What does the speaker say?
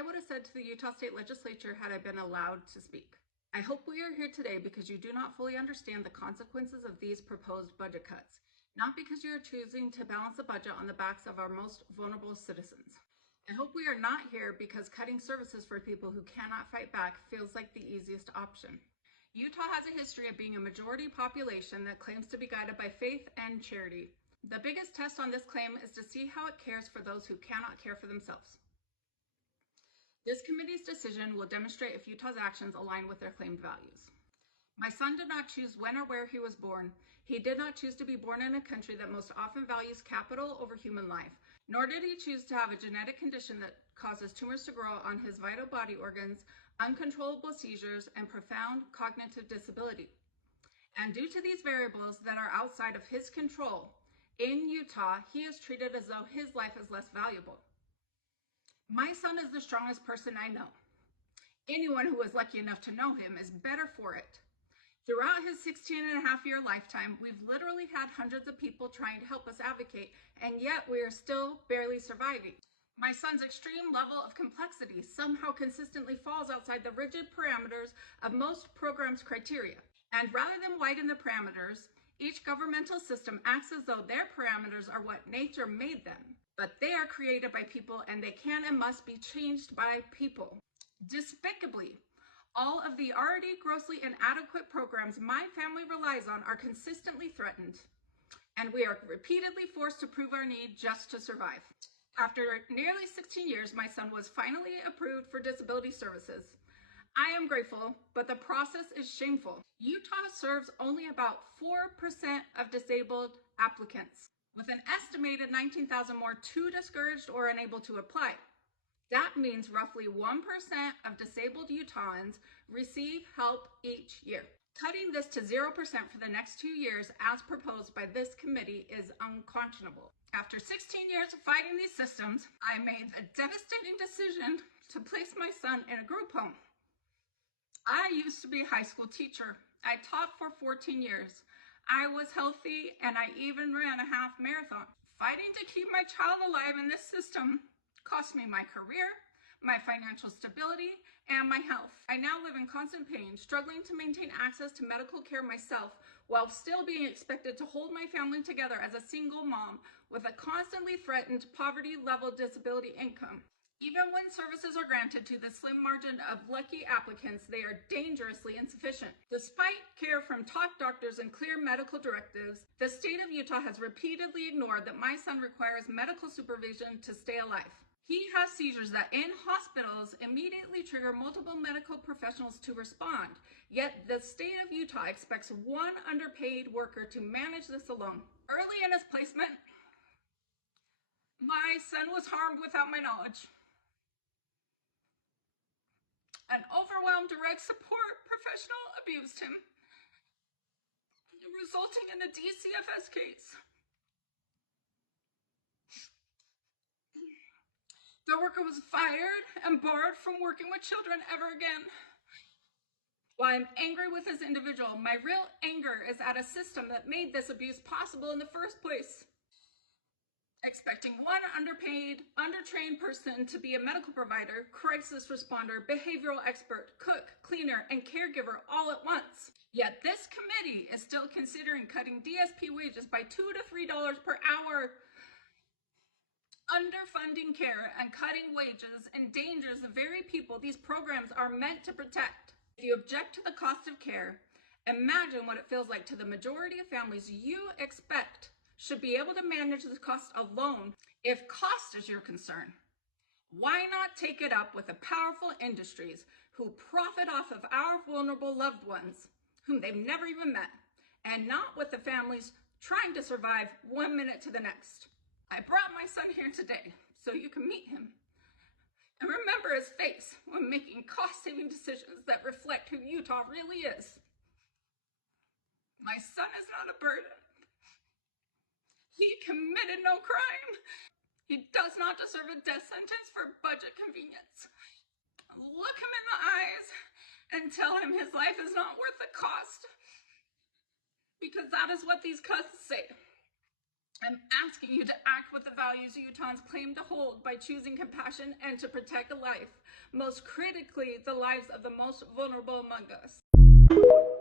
I would have said to the Utah State Legislature had I been allowed to speak. I hope we are here today because you do not fully understand the consequences of these proposed budget cuts, not because you are choosing to balance the budget on the backs of our most vulnerable citizens. I hope we are not here because cutting services for people who cannot fight back feels like the easiest option. Utah has a history of being a majority population that claims to be guided by faith and charity. The biggest test on this claim is to see how it cares for those who cannot care for themselves. This committee's decision will demonstrate if Utah's actions align with their claimed values. My son did not choose when or where he was born. He did not choose to be born in a country that most often values capital over human life, nor did he choose to have a genetic condition that causes tumors to grow on his vital body organs, uncontrollable seizures, and profound cognitive disability. And due to these variables that are outside of his control, in Utah, he is treated as though his life is less valuable. My son is the strongest person I know. Anyone who was lucky enough to know him is better for it. Throughout his 16-and-a-half-year lifetime, we've literally had hundreds of people trying to help us advocate, and yet we are still barely surviving. My son's extreme level of complexity somehow consistently falls outside the rigid parameters of most programs' criteria. And rather than widen the parameters, each governmental system acts as though their parameters are what nature made them. But they are created by people, and they can and must be changed by people. Despicably, all of the already grossly inadequate programs my family relies on are consistently threatened, and we are repeatedly forced to prove our need just to survive. After nearly 16 years, my son was finally approved for disability services. I am grateful, but the process is shameful. Utah serves only about 4% of disabled applicants, with an estimated 19,000 more too discouraged or unable to apply. That means roughly 1% of disabled Utahns receive help each year. Cutting this to 0% for the next 2 years, as proposed by this committee, is unconscionable. After 16 years of fighting these systems, I made a devastating decision to place my son in a group home. I used to be a high school teacher. I taught for 14 years. I was healthy, and I even ran a half marathon. Fighting to keep my child alive in this system cost me my career, my financial stability, and my health. I now live in constant pain, struggling to maintain access to medical care myself while still being expected to hold my family together as a single mom with a constantly threatened poverty-level disability income. Even when services are granted to the slim margin of lucky applicants, they are dangerously insufficient. Despite care from top doctors and clear medical directives, the state of Utah has repeatedly ignored that my son requires medical supervision to stay alive. He has seizures that in hospitals immediately trigger multiple medical professionals to respond, yet the state of Utah expects one underpaid worker to manage this alone. Early in his placement, my son was harmed without my knowledge. An overwhelmed direct support professional abused him, resulting in a DCFS case. The worker was fired and barred from working with children ever again. While I'm angry with this individual, my real anger is at a system that made this abuse possible in the first place. Expecting one underpaid, undertrained person to be a medical provider, crisis responder, behavioral expert, cook, cleaner, and caregiver all at once. Yet this committee is still considering cutting DSP wages by $2 to $3 per hour. Underfunding care and cutting wages endangers the very people these programs are meant to protect. If you object to the cost of care, imagine what it feels like to the majority of families you expect should be able to manage the cost alone. If cost is your concern, why not take it up with the powerful industries who profit off of our vulnerable loved ones, whom they've never even met, and not with the families trying to survive 1 minute to the next. I brought my son here today so you can meet him and remember his face when making cost-saving decisions that reflect who Utah really is. My son is not a burden. He committed no crime. He does not deserve a death sentence for budget convenience. Look him in the eyes and tell him his life is not worth the cost, because that is what these cuts say. I'm asking you to act with the values Utahns claim to hold by choosing compassion and to protect a life, most critically, the lives of the most vulnerable among us.